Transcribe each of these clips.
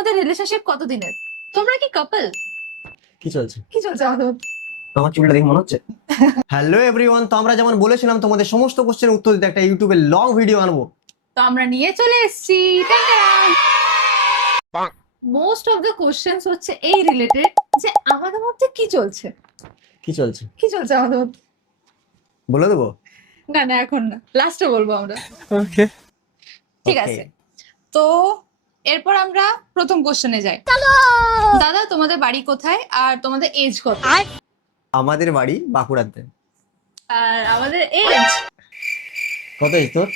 তোমাদের রিলেশনশিপ কতদিনের? তোমরা কি কাপল? কি চলছে? কি চলছে আমাদের মধ্যে? আমার চুলটা দেখে মনে হচ্ছে। হ্যালো এভরিওয়ান, তো আমরা যেমন বলেছিলাম তোমাদের সমস্ত কোশ্চেনের উত্তর দিতে একটা ইউটিউবে লং ভিডিও আনবো। তো আমরা নিয়ে চলে এসেছি। মোস্ট অফ দ্য কোশ্চেন্স হচ্ছে এই রিলেটেড যে আমাদের মধ্যে কি চলছে। কি চলছে কি চলছে আমাদের মধ্যে? বলে দেবো? না না, এখন না, লাস্টে বলবো আমরা। ওকে ঠিক আছে, তো এরপর আমরা প্রথম কোশ্চেনে যাই। দাদা, তোমাদের বাড়ি কোথায় আর তোমাদের এজ কত? আমাদের বাড়ি বাঁকুড়াতে। আর আমাদের এজ কত এজ তোর?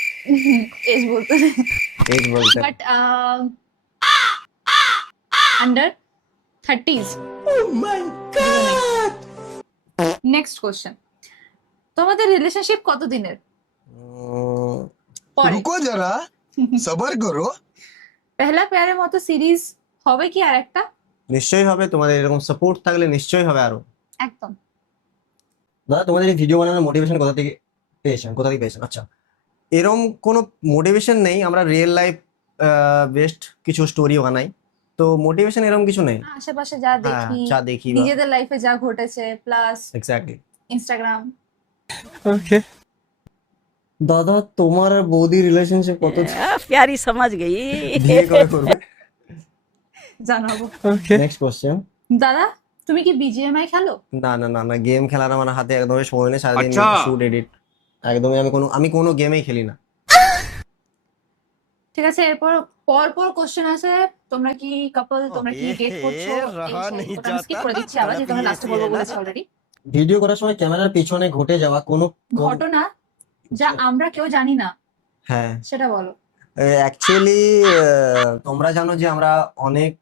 এজ বলতে এজ বলতে but under 30s। Next question, তোমাদের রিলেশনশিপ কতদিনের? পরে रुको जरा सबर करो। পেহলা প্যারের মতো সিরিজ হবে কি আর একটা? নিশ্চয়ই হবে, তোমাদের এরকম সাপোর্ট থাকলে নিশ্চয়ই হবে আরো। একদম। দাদা, তোমাদের এই ভিডিও বানানোর মোটিভেশন কোথা থেকে পেয়েছেন? আচ্ছা, এরকম কোনো মোটিভেশন নেই, আমরা রিয়েল লাইফ বেস্ট কিছু স্টোরি বানাই, তো মোটিভেশন এরকম কিছু নেই। আশেপাশে যা হ্যাঁ, দেখি, যা দেখি নিজেদের লাইফে যা ঘটেছে, প্লাস এক্স্যাক্টলি। ইনস্টাগ্রাম। ওকে দাদা, তোমার আর বৌদির রিলেশনশিপ কত? प्यारी समझ गई। বিয়ে করে করবে? জানাবো। Okay next question. দাদা, তুমি কি বিজিএমআই খেলো? না না না না, গেম খেলার আমার হাতে একদমই সময় নেই, সারাদিন শুট এডিট, একদমই আমি কোনো গেমই খেলি না। ঠিক আছে, এরপর পর কোশ্চেন আছে, তোমরা কি কাপল, তোমরা কি ডেট করছো? স্কিপ করে দিচ্ছি আবার, যেহেতু আমরা লাস্টে বলবো বলেছি অলরেডি। ভিডিও করার সময় ক্যামেরার পিছনে ঘটে যাওয়া কোনো ঘটনা যা আমরা কেউ জানি না, হ্যাঁ সেটা বলো। অ্যাকচুয়ালি তোমরা জানো যে আমরা অনেক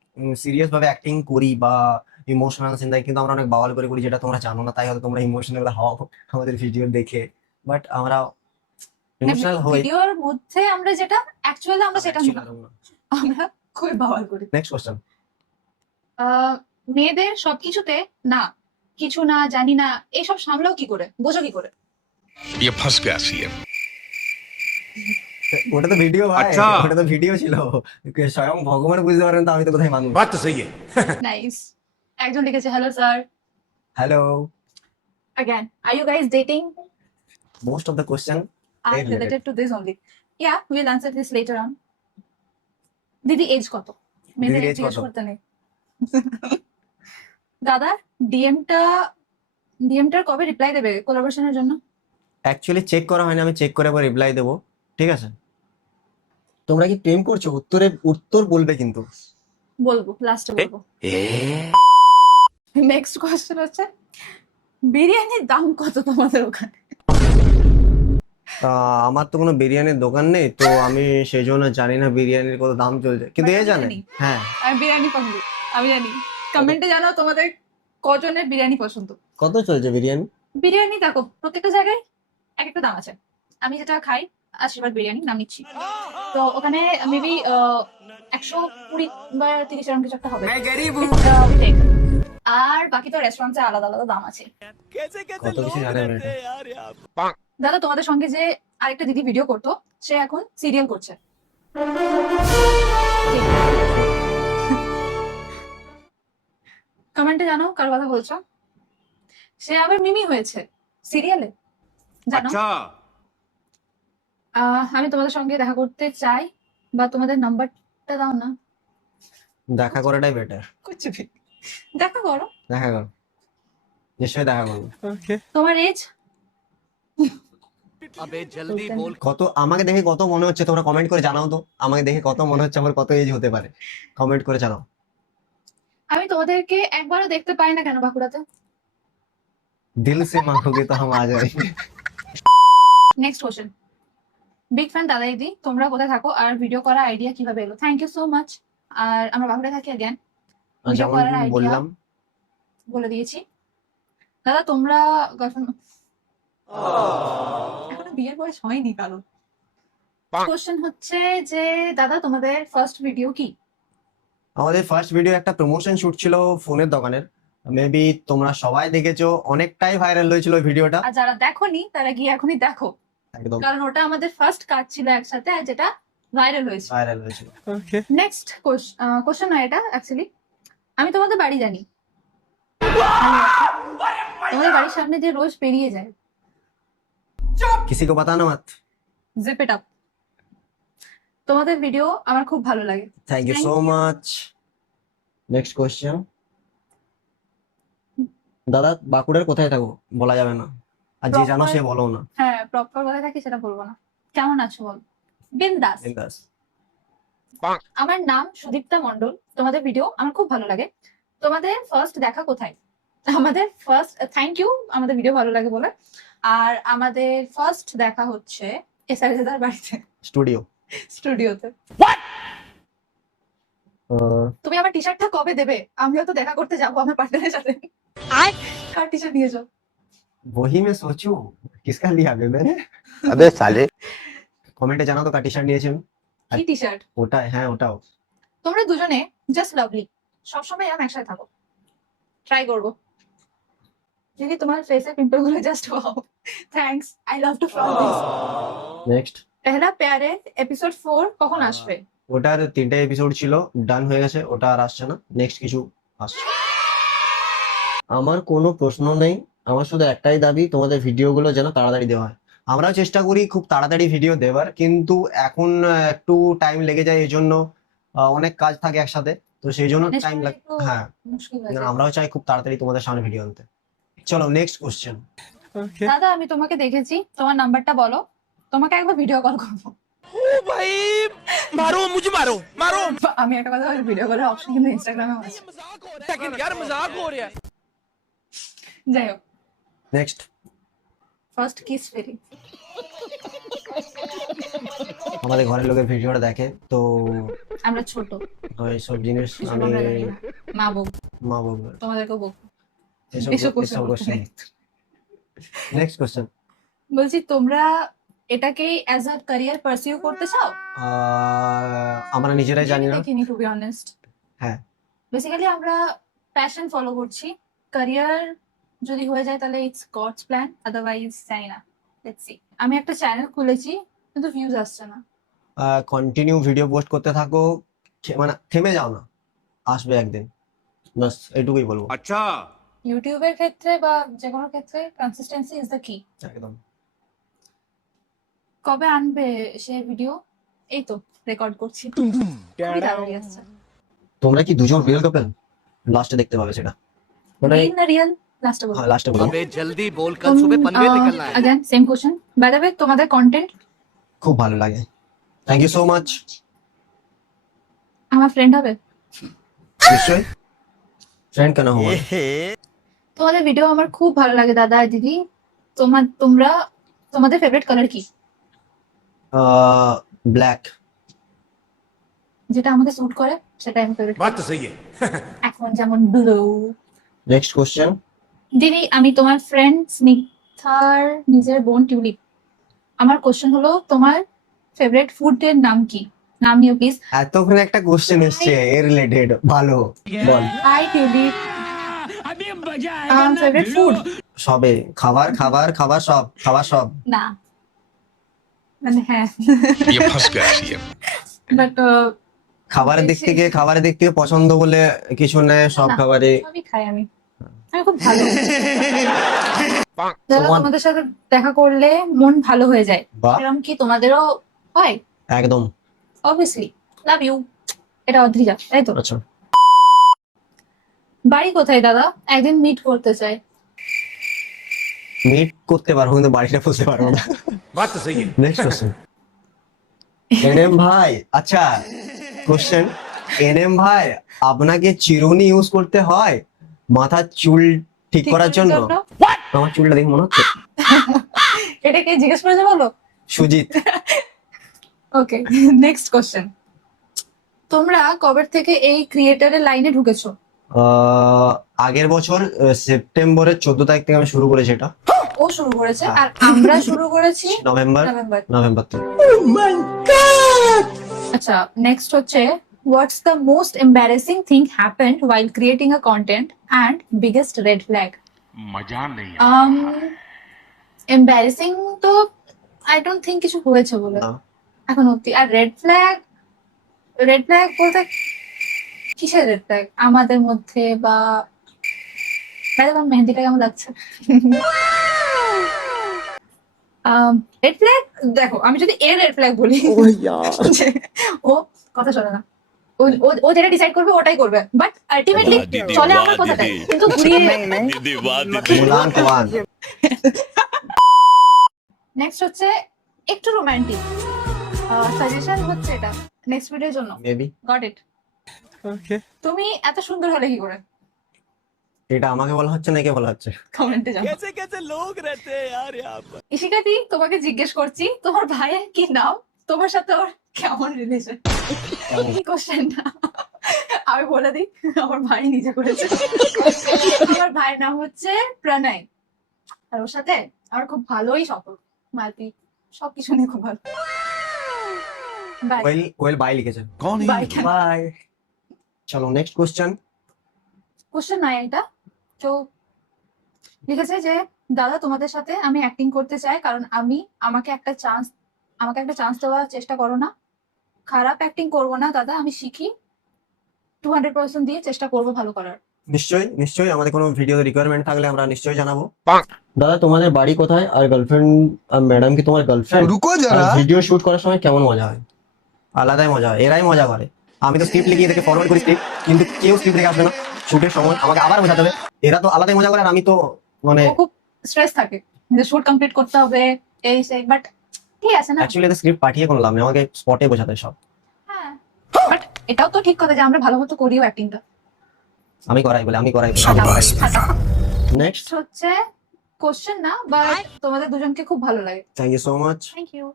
সিরিয়াস ভাবে অ্যাক্টিং করি বা ইমোশনাল সিন দেয়, কিন্তু আমরা অনেক বাওয়াল করে করি, যেটা তোমরা জানো না, তাই হয়তো তোমরা ইমোশনাল হও আমাদের ভিডিও দেখে, বাট আমরা ইমোশনাল হই। ভিডিওর মধ্যে আমরা যেটা অ্যাকচুয়ালি আমরা সেটা না, আমরা খুবই বাওয়াল করি। Next question. মেয়েদের সবকিছুতে না, কিছু না, জানি না, এইসব সামলাও কি করে, বোঝো কি করে? ये फंस गया सीएम। ওটা তো ভিডিও ভাই, আচ্ছা। ওটা তো ভিডিও ছিল, স্বয়ং ভগবান বুঝতে পারেন, তো আমি তো কোথায় মানুষ। बात तो सही है। নাইস। একজন লিখেছে, hello sir, hello. again are you guys dating? Most of the question are Related. related to this only. Yeah, we'll answer this later on. দিদি এজ কত? মেয়েদের দিদির age age জিজ্ঞেস কত? করতে নেই। দাদা, ডিএমটার কবে রিপ্লাই দেবে কোলাবোরেশনের জন্য? অ্যাকচুয়ালি চেক করা হয়নি, আমি চেক করে আবার রিপ্লাই দেবো, ঠিক আছে? তোমরা কি প্রেম করছো? উত্তর বলবে কিন্তু। বলবো, লাস্টে বলবো। নেক্সট কোশ্চেন হচ্ছে, বিরিয়ানির দাম কত তোমাদের ওখানে? তা আমার তো কোনো বিরিয়ানির দোকান নেই, তো আমি সেই জন্য জানি না বিরিয়ানির কত দাম চলছে, কিন্তু এ আমি জানে। জানি। হ্যাঁ, আমি বিরিয়ানি পছন্দ, আমি জানি। কমেন্টে জানাও তোমাদের কজনের বিরিয়ানি পছন্দ। কত চলছে বিরিয়ানি? বিরিয়ানি দেখো, প্রত্যেকটা জায়গায় এক একটা দাম আছে। আমি যেটা খাই, আশীর্বাদ বিরিয়ানি নাম নিচ্ছি, তো ওখানে মেবি 120 বা 30 এরকম কিছু একটা হবে। With egg। আর বাকি তো রেস্টুরেন্টে আলাদা আলাদা দাম আছে। কত কিছু জানেন এটা? দাদা, তোমাদের সঙ্গে যে আরেকটা দিদি ভিডিও করতো, সে এখন সিরিয়াল করছে। কমেন্টে জানাও কার কথা বলছো। সে আবার মিমি হয়েছে সিরিয়ালে, জানো? আমি তোমাদের সঙ্গে দেখা করতে চাই, বা তোমাদের নাম্বারটা দাও না। দেখা করাটাই বেটার। কুছ ভি। দেখা করো। দেখা কর, নিশ্চয়ই দেখা করবো। তোমার এজ কত আমাকে দেখে কত মনে হচ্ছে তোমরা কমেন্ট করে জানাও তো, আমাকে দেখে কত মনে হচ্ছে আমার কত এজ হতে পারে, কমেন্ট করে জানাও। আমি তোমাদেরকে একবারও দেখতে পাই না কেন বাঁকুড়াতে? দিল সে মাঙ্গোগে তো হাম আ যায়েঙ্গে। নেক্সট কোশ্চেন, বিগ ফ্যান দাদা দিদি, তোমরা কোথায় থাকো আর ভিডিও করার আইডিয়া কিভাবে এলো? Thank you so much. আর আমরা বাঁকুড়ায় থাকি, অ্যাগেন ভিডিও যেমন করার আইডিয়া বললাম, বলে দিয়েছি। দাদা, তোমরা গার্লফ্রেন্ড এখনো বিয়ের বয়স হয়নি কারো। কোশ্চেন হচ্ছে যে, দাদা তোমাদের ফার্স্ট ভিডিও কি? আমাদের ফার্স্ট ভিডিও একটা প্রমোশন শুট ছিল ফোনের দোকানের, মেবি তোমরা সবাই দেখেছো, অনেকটাই ভাইরাল হয়েছিল ওই ভিডিওটা। আর যারা দেখোনি তারা গিয়ে এখনই দেখো, একদম কারণ ওটা আমাদের ফার্স্ট কাজ ছিল একসাথে, আর যেটা ভাইরাল হয়েছে। ভাইরাল হয়েছিল। নেক্সট কোশ্চেন না এটা অ্যাকচুয়ালি। আমি তোমাদের বাড়ি জানি, তোমাদের বাড়ির সামনে যে রোজ পেরিয়ে যায়। किसी को बताना मत। Zip it up. তোমাদের ভিডিও আমার খুব ভালো লাগে। Thank you Thank so you. Much. Next question, দাদা বাঁকুড়ার কোথায় থাকো বলা যাবে না, আর যে জানো সে বলো না। হ্যাঁ, প্রপার কোথায় থাকি সেটা বলবো না। কেমন আছো বল? বিন্দাস। বিন্দাস। আমার নাম সুদীপ্তা মণ্ডল। তোমাদের ভিডিও আমার খুব ভালো লাগে। তোমাদের ফার্স্ট দেখা কোথায়? আমাদের ফার্স্ট থ্যাংক ইউ আমাদের ভিডিও ভালো লাগে বলে। আর আমাদের ফার্স্ট দেখা হচ্ছে এসআর দাদার বাড়িতে, স্টুডিও। স্টুডিওতে। তুমি আমার টি শার্টটা কবে দেবে? আমিও তো দেখা করতে যাবো আমার পার্টনারের সাথে। কার টি শার্ট নিয়েছো? वही मैं सोचूं किसका लिया अबे मैंने। अबे साले কমেন্টে জানাও তো কার টি-শার্ট নিয়েছেন। কি টি শার্ট? ওটাই, হ্যাঁ ওটাও। তোমরা দুজনে জাস্ট লাভলি, সবসময় এরকম একসাথে থাকো। ট্রাই করবো। দিদি তোমার ফেসে পিম্পল গুলো just wow. Thanks, I love to follow this. Next, Pehla প্যারে এপিসোড 4 কখন আসবে? ওটার 3টা এপিসোড ছিল, ডান হয়ে গেছে, ওটা আর আসছে না। নেক্সট কিছু আসছে। আমার কোনো প্রশ্ন নেই, আমার শুধু একটাই দাবি, তোমাদের ভিডিওগুলো যেন তাড়াতাড়ি দেওয়া হয়। আমরাও চেষ্টা করি খুব তাড়াতাড়ি ভিডিও দেওয়ার, কিন্তু এখন একটু টাইম লেগে যায়, এই জন্য অনেক কাজ থাকে একসাথে, তো সেই জন্য Manage টাইম করা লাগে। একটু হ্যাঁ, মুশকিল হয়ে না, যায়। আমরাও চাই খুব তাড়াতাড়ি তোমাদের সামনে ভিডিও আনতে। চলো নেক্সট কোশ্চেন। দাদা আমি তোমাকে দেখেছি, তোমার নাম্বারটা বলো, তোমাকে একবার ভিডিও কল করবো। भाई मारो मुझे मारो मारो আমি একটা কথা বলি, ভিডিও কলের অপশন কিন্তু ইনস্টাগ্রামে আছে। लेकिन यार मजाक हो रहा है যাই হোক, নেক্সট, ফার্স্ট কিস ফেরি। আমাদের ঘরের লোকের ভিডিওটা দেখে তো আমরা ছোট, এইসব জিনিস এসব আমি আমরা জানি না। মা বউ, মা বলবো তোমাদেরকেও বউ। এসব এসব question এসব করতে কোশ্চেন। নেক্সট কোশ্চেন, বলছি তোমরা এটাকেই অ্যাজ আ ক্যারিয়ার পারসিউ করতে চাও? আমরা নিজেরাই জানি না। দেখিনি টু বি অনেস্ট। হ্যাঁ, বেসিক্যালি আমরা প্যাশন ফলো করছি। ক্যারিয়ার যদি হয়ে যায় তাহলে ইটস গডস প্ল্যান, আদারওয়াইজ জানি না। Let's see. আমি একটা চ্যানেল খুলেছি কিন্তু ভিউজ আসছে না। কন্টিনিউ ভিডিও পোস্ট করতে থাকো, মানে থেমে যাও না, আসবে একদিন, বাস এইটুকুই বলবো। अच्छा ইউটিউবের ক্ষেত্রে বা যে কোনো ক্ষেত্রে কনসিস্টেন্সি ইজ দ্য কি। একদম। কবে আনবে সে ভিডিও? এই তো রেকর্ড করছি, খুবই তাড়াতাড়ি আসছে। তোমরা কি দুজন রিয়েল কাপল? লাস্টে দেখতে পাবে সেটা, মানে রিয়েল না রিয়েল লাস্টে বলবো। হ্যাঁ লাস্টে বলবো। अबे जल्दी बोल कल सुबह पनवेल निकलना है again same question. By the way তোমাদের কন্টেন্ট খুব ভালো লাগে, থ্যাংক ইউ সো মাচ। আমার ফ্রেন্ড হবে? নিশ্চয়ই, ফ্রেন্ড কেন হবো না? তোমাদের ভিডিও আমার খুব ভালো লাগে দাদা আর দিদি। তোমাদের ফেভারিট কালার কি? ব্ল্যাক। যেটা আমাকে স্যুট করে সেটা আমি ফেভারিট। बात तो सही है এখন যেমন ব্লু। নেক্সট কোশ্চেন, দিদি আমি তোমার ফ্রেন্ড স্নিগ্ধার নিজের বোন টিউলিপ। আমার কোশ্চেন হলো তোমার ফেভারিট ফুডের নাম কি? নাম নিও প্লিজ। এতক্ষণ একটা কোশ্চেন এসছে এর রিলেটেড, ভালো বল। Hi Tulip, favourite food? সবে খাবার খাবার খাবার সব, খাবার সব। না মানে হ্যাঁ, ये फंस गया सीएम বাট খাবারের দিক থেকে পছন্দ বলে কিছু নেই, সব না। খাবারই। সবই খাই আমি খুব ভালো। দাদা তোমার- তোমাদের সাথে দেখা করলে মন ভালো হয়ে যায়, বাহ, এরকম কি তোমাদেরও হয়? একদম। Obviously, love you. এটা অদ্রিজা, তাই তো? আচ্ছা, বাড়ি কোথায় দাদা? একদিন মিট করতে চাই। মিট করতে পারবো কিন্তু বাড়িটা বুঝতে পারবো না। बात तो सही है নেক্সট কোশ্চেন, এনএম ভাই। আচ্ছা কোশ্চেন, এনএম ভাই আপনাকে চিরুনি ইউজ করতে হয় মাথার চুল ঠিক করার জন্য? আমার চুলটা দেখে মনে হচ্ছে এটা কে জিজ্ঞেস করেছে বলো? সুজিত। ওকে, নেক্সট কোশ্চেন। তোমরা কবে থেকে এই ক্রিয়েটারের লাইনে ঢুকেছো? আগের বছর সেপ্টেম্বরের 14 তারিখ থেকে আমি শুরু করেছি এটা। ও শুরু করেছে আর আমরা শুরু করেছি নভেম্বর নভেম্বর। থেকে। আচ্ছা, নেক্সট হচ্ছে what's the most embarrassing thing happened while creating a content and biggest red flag? मजा नहीं এম্বারেসিং তো আই ডোন্ট থিঙ্ক কিছু হয়েছে বলে। না। এখন অব্দি। আর রেড ফ্ল্যাগ বলতে কিসের রেড ফ্ল্যাগ আমাদের মধ্যে বা ম্যাডাম মেহেন্দিটা কেমন লাগছে? রেড ফ্ল্যাগ দেখো, আমি যদি এর রেড ফ্ল্যাগ বলি যে ও কথা শোনে না, ও ও ও যেটা ডিসাইড করবে ওটাই করবে, বাট আলটিমেটলি চলে আমার কথাটা, কিন্তু ঘুরিয়ে। মুলান কোয়ান। নেক্সট হচ্ছে একটু রোমান্টিক সাজেশন হচ্ছে এটা নেক্সট ভিডিওর জন্য। Maybe got it. তুমি এত সুন্দর হলে কি করে? এটা আমাকে বলা হচ্ছে না, কে বলা হচ্ছে? কমেন্টে জানাও। कैसे कैसे लोग रहते हैं यार यहाँ पर। ইশিকা দি, তোমাকে জিজ্ঞেস করছি তোমার ভাইয়ের কি নাম, তোমার সাথে ওর কেমন রিলেশন? এই কোশ্চেনটা আমি বলে দিই, আমার ভাই নিজে করেছে। আমার ভাইয়ের নাম হচ্ছে প্রণয়, আর ওর সাথে আমার খুব ভালোই সম্পর্ক, মারপিট সবকিছু নিয়ে খুব ভালো। বাই কোয়েল বাই লিখেছে। कौन বাই। বাই। চলো নেক্সট কোশ্চেন। কোশ্চেন নয় এটা, তো লিখেছে যে দাদা তোমাদের সাথে আমি অ্যাক্টিং করতে চাই, কারণ আমাকে একটা চান্স দেওয়ার চেষ্টা করো না। খারাপ অ্যাক্টিং করবো না দাদা, আমি শিখি, 200% দিয়ে চেষ্টা করবো ভালো করার। নিশ্চয়ই আমাদের কোনো ভিডিও রিকোয়ারমেন্ট থাকলে আমরা নিশ্চয়ই জানাবো। দাদা তোমাদের বাড়ি কোথায়, আর গার্লফ্রেন্ড ম্যাডাম কি তোমার গার্লফ্রেন্ড? रुको जरा ভিডিও শুট করার সময় কেমন মজা হয়? আলাদাই মজা হয়, এরাই মজা করে। আমি তো স্ক্রিপ্ট লিখে এদেরকে ফরওয়ার্ড করি স্ক্রিপ্ট, কিন্তু কেউ স্ক্রিপ্ট লিখে আসবে না। শুটের সময় আমাকে আবার বোঝাতে হবে, এরা তো আলাদাই মজা করে, আর আমি তো মানে ও খুব স্ট্রেস থাকে যে শুট কমপ্লিট করতে হবে এই সেই, বাট ঠিক আছে না। অ্যাকচুয়ালি এদের স্ক্রিপ্ট পাঠিয়ে কোনো লাভ নেই, আমাকে স্পটে বোঝাতে হয় সব। হ্যাঁ, বাট এটাও তো ঠিক কথা যে আমরা ভালো মতো করিও অ্যাক্টিংটা। আমি করাই বলে। নেক্সট। হচ্ছে কোশ্চেন না, বাট তোমাদের দুজনকে খুব ভালো লাগে। Thank you so much. Thank you.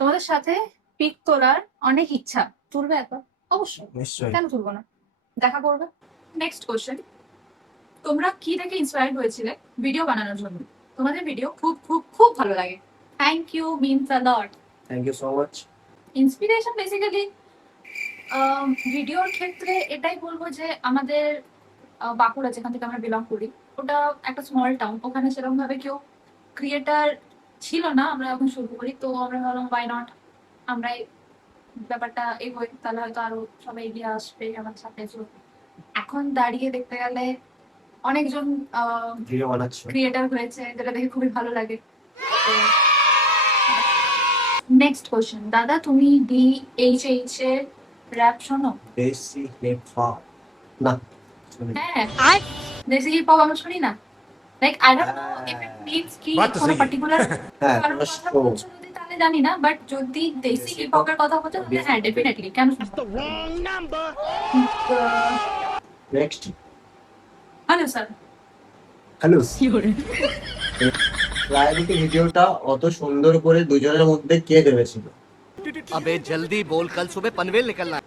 তোমাদের সাথে পিক তোলার অনেক ইচ্ছা, তুলবে একবার? অবশ্যই, নিশ্চয়ই। কেন তুলবো না, দেখা করবে। নেক্সট কোশ্চেন, তোমরা কি দেখে ইন্সপায়ার্ড হয়েছিলে ভিডিও বানানোর জন্য? তোমাদের ভিডিও খুব খুব খুব ভালো লাগে। Thank you, means a lot. Thank you so much. Inspiration basically ভিডিওর ক্ষেত্রে এটাই বলবো যে আমাদের বাঁকুড়া, যেখান থেকে আমরা বিলং করি, ওটা একটা স্মল টাউন, ওখানে সেরকম ভাবে কেউ ক্রিয়েটার ছিল না। আমরা এখন শুরু করি, তো আমরা ভাবলাম ওয়াই নট আমরা এই ব্যাপারটা এগোই, তাহলে হয়তো আরো সবাই এগিয়ে আসবে আমার সাথে। So, এখন দাঁড়িয়ে দেখতে গেলে অনেকজন ভিডিও বানাচ্ছ। ক্রিয়েটার হয়েছে, যেটা দেখে খুবই ভালো লাগে। নেক্সট কোশ্চেন, দাদা তুমি DHH এর র‍্যাপ শোনো? দেশি হিপ হপ না শুনি। হ্যাঁ, দেশি হিপ হপ আমরা শুনি না। Like I don't know if it means কি বাত তো কোনো সহি। পার্টিকুলার হ্যাঁ কারণ কথা তো বলছো যদি, তাহলে জানি না, বাট যদি দেশি হিপ হপের কথা বলছো তাহলে হ্যাঁ ডেফিনেটলি, কেন next. Hello sir. Hello. Priority ভিডিওটা অত সুন্দর করে দুজনের মধ্যে কে ভেবেছিল? अबे जल्दी बोल, कल सुबह पनवेल निकलना है।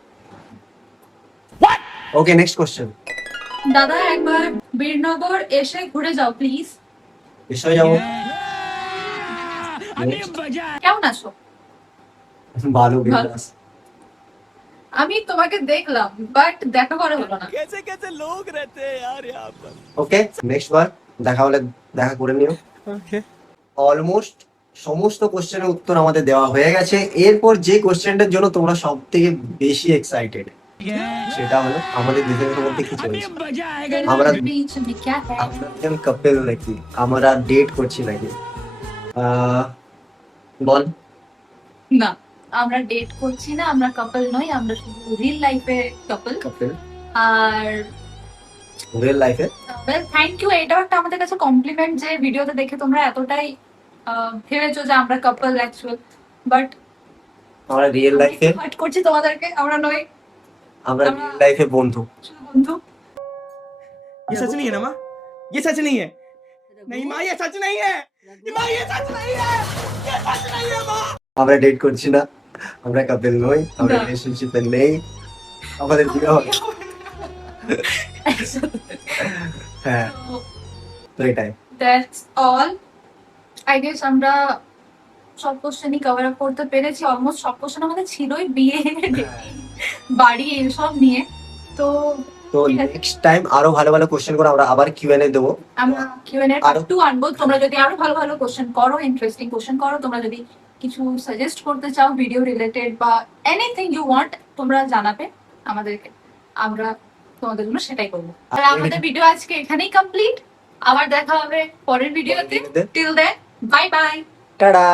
Okay next question. দাদা একবার বীরনগর এসে ঘুরে যাও প্লিজ। নিশ্চয়ই যাবো। কেমন আছো? ভালো ভালো। বিন্দাস। আমি তোমাকে দেখলাম, বাট দেখা করা হলো না। कैसे कैसे लोग रहते हैं यार यहाँ पर। ওকে নেক্সট বার দেখা হলে দেখা করে নিও। অলমোস্ট সমস্ত কোশ্চেনের উত্তর আমাদের দেওয়া হয়ে গেছে। এরপর যে কোশ্চেনটার জন্য তোমরা সব থেকে বেশি এক্সাইটেড, সেটা হলো আমাদের দুজনের মধ্যে কি চলছে। আমরা बीच में क्या है? আমরা দুজন কাপল নাকি, আমরা ডেট করছি নাকি? বল। না, আমরা ডেট করছি না, আমরা কাপল নই, আমরা শুধু রিল লাইফে কাপল। কাপল আর রিয়েল লাইফে ওয়েল থ্যাংক ইউ, এটাও একটা আমাদের কাছে কমপ্লিমেন্ট যে ভিডিওতে দেখে তোমরা এতটাই ভেবেছো যে আমরা কাপল অ্যাকচুয়াল, বাট আমরা রিয়েল লাইফে হার্ট করছি তোমাদেরকে, আমরা নই, আমরা রিয়েল লাইফে বন্ধু। শুধু বন্ধু। ये सच नहीं है ना माँ? ये सच नहीं है। नहीं माँ, ये सच नहीं है। माँ ये सच नहीं है। ये सच नहीं है माँ। আমরা ডেট করছি না, আমরা কাপল নই, আমরা না। রিলেশনশিপে নেই, আমাদের বিয়ে হবে। হ্যাঁ তো এটাই। That's all. আই গেস আমরা সব কোশ্চেনই কভার আপ করতে পেরেছি। অলমোস্ট সব কোশ্চেন আমাদের ছিলই, বিয়ে, বাড়ি এসব নিয়ে। তো তো ঠিক আছে। নেক্সট টাইম আরো ভালো ভালো কোশ্চেন করে আমরা আবার কিউএনএ দেবো। আমরা কিউএনএ আরো- টু আনবো। তোমরা যদি আরো ভালো ভালো কোশ্চেন করো, ইন্টারেস্টিং কোশ্চেন করো, তোমরা যদি কিছু সাজেস্ট করতে চাও ভিডিও রিলেটেড বা এনিথিং ইউ ওয়ান্ট, তোমরা জানাবে আমাদেরকে, আমরা তোমাদের জন্য সেটাই করবো। আর আমাদের ভিডিও আজকে এখানেই কমপ্লিট, আবার দেখা হবে পরের ভিডিওতে। Till then bye bye, tata.